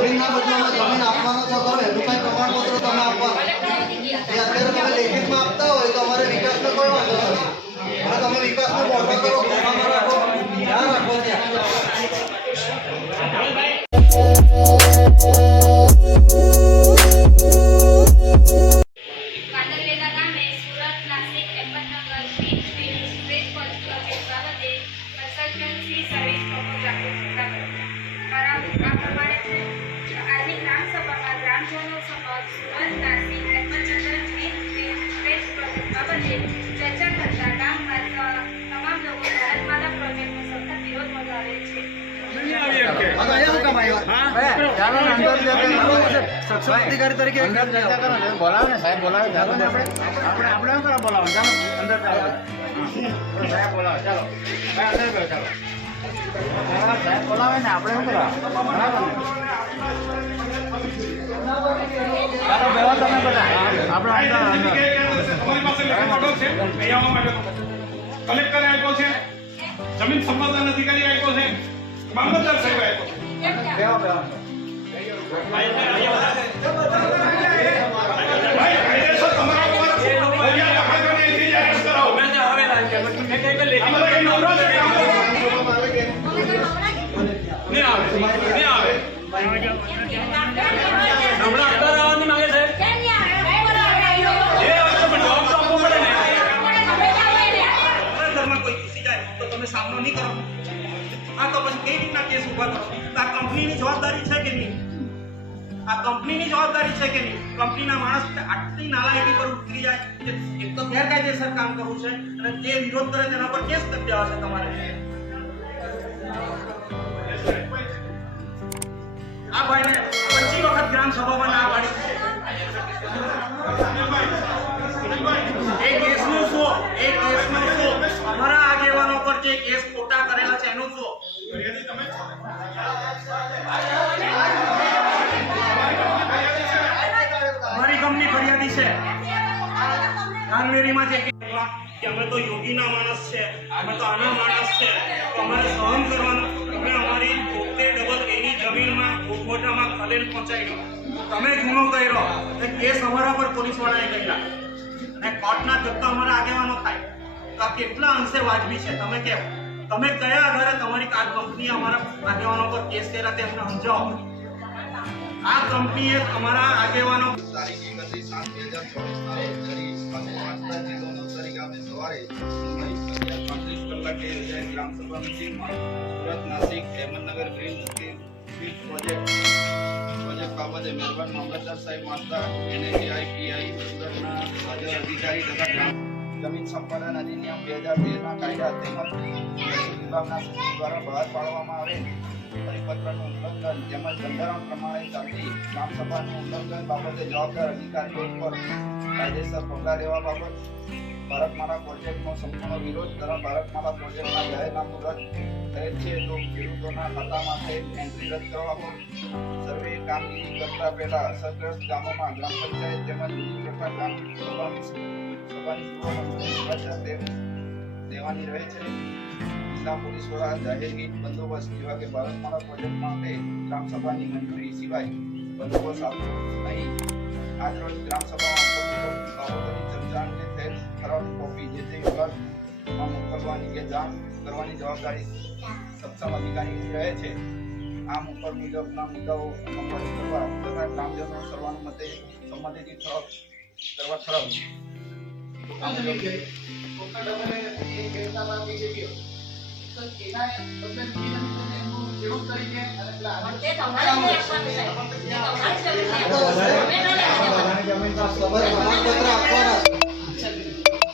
જમીનના બદલામાં જમીન આપવાનો છો કરો એનું કઈ પ્રમાણપત્ર તમે આપવાનું અત્યારે તમે લેખિતમાં આપતા હોય તો અમારે વિકાસનો કોઈ વાંધો નથી અને તમે વિકાસને મોટો કરો ગોઠામાં રાખો ધ્યાન રાખો ત્યાં ચર્ચા કરતા ગામમાં તમામ લોકો ભારતમાલા પ્રોજેક્ટનો સખત વિરોધ નોંધાવે છે. અધિકારી તરીકે બોલાવે ને સાહેબ બોલાવે આપણે બોલાવો અંદર સાહેબ બોલાવે ચાલો અંદર ગયો ચાલો સાહેબ બોલાવે ને આપણે શું કરાવ બરાબર ને ચાલો બેવા તમે બધા આપણે કલેક્ટરે આપ્યો છે, જમીન સંપાદન અધિકારી આપ્યો છે, મામલતદાર સાહેબ આપ્યો છે. સામનો નહીં કરો આ તો પછી કઈ રીતના કેસ ઉભા કરો આ કંપનીની જવાબદારી છે કે નહીં આ કંપનીની જવાબદારી છે કે નહીં કંપનીના માણસ આટલી નાલાયકી પર ઉતરી જાય કે એક તો ગેરકાયદેસર કામ કરવું છે અને જે વિરોધ કરે તેના પર કેસ કરી દેવા છે તમારે આ ભાઈને 25 વખત ગ્રામ સભામાં ના પાડી છે એક કેસનું શું અમારા આગેવાનો પર જે કેસ ખોટા કરેલા છે એનું શું અમારી કંપની ફરિયાદી છે કાનવેરીમાં જે કે અમે તો યોગીના માણસ છે અમે તો આના માણસ છે તો અમારે સહન કરવાનું તમે અમારી પોતે ડબલ એની જમીનમાં ભૂખોટામાં ખલેલ પહોંચાડ્યો તમે ગુનો કર્યો અને કેસ અમારા પર પોલીસ વાળાએ કર્યા અને કોર્ટના ધક્કા અમારા આગેવાનો થાય તો આ કેટલા અંશે વાજબી છે તમે કેમ તમે કયા આધારે તમારી આ કંપનીએ અમારા આગેવાનો પર કેસ કર્યા તે અમને સમજાવો આ કંપનીએ અમારા આગેવાનો તારીખ 31/7/2024 ગામે સવારે 11:35 કલાકે યોજાયેલ ગ્રામસભા મિટિંગમાં સુરત નાસિક અહેમદનગર ગ્રીન પ્રોજેક્ટ બાબતે મહેરબાન મામલતદાર સાહેબ માસ્ટર NACI PI સુરતના હાજર અધિકારી તથા જમીન સંપાદન અધિનિયમ 2013 ના કાયદા તેમજ વિભાગના સચિવ દ્વારા બહાર પાડવામાં આવેલ પરિપત્રનું ઉલ્લંઘન તેમજ બંધારણ પ્રમાણે ચાલતી ગ્રામસભાનું ઉલ્લંઘન બાબતે જવાબદાર અધિકારીઓ પર કાયદેસર પગલાં લેવા બાબત ભારતમાલા પ્રોજેક્ટનો સંપૂર્ણ વિરોધ કરવા ભારતમાલા પ્રોજેક્ટના જાહેરનામું રદ થયેલ છે તો ખેડૂતોના ખાતામાં થયેલ એન્ટ્રી રદ કરવા પર સર્વે કામગીરી કરતા પહેલા અસરગ્રસ્ત ગામોમાં ગ્રામ પંચાયત તેમજ બીજી પ્રકાર ગ્રામ સભાની દેવાની રહે છે. જિલ્લા પોલીસ વડા જાહેર હિત બંદોબસ્ત વિભાગે ભારતમાલા પ્રોજેક્ટ માટે ગ્રામસભાની મંજૂરી સિવાય બંદોબસ્ત આપ્યો નહીં. આજરોજ ગ્રામસભામાં બાબતોની ચર્ચા અંગે થયેલ ઠરાવની કોપી જે તે વિભાગમાં મોકલવાની કે જાણ કરવાની જવાબદારી સક્ષમ અધિકારીની રહે છે. આમ ઉપર મુજબના મુદ્દાઓ અમલ કરવા તથા ગ્રામજનો સર્વાનુમતે સંમતિથી કરવા ઠરાવ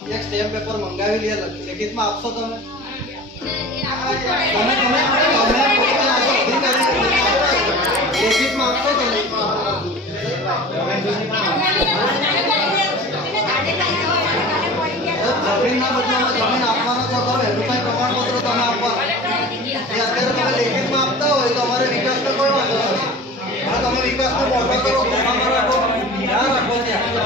એક સ્ટેમ્પ પેપર મંગાવી લે લેખિતમાં આપશો તમે લેખિતમાં આપશો તમે જમીનના બદલામાં જમીન આપવાનો છો કરો એનું કઈ પ્રમાણપત્ર તમે આપવાનું અત્યારે તમે લેખિતમાં આપતા હોય તો અમારે વિકાસનો કોઈ વાંધો નથી અને તમે વિકાસને મોટો કરો ગોઠામાં રાખો ધ્યાન રાખો ત્યાં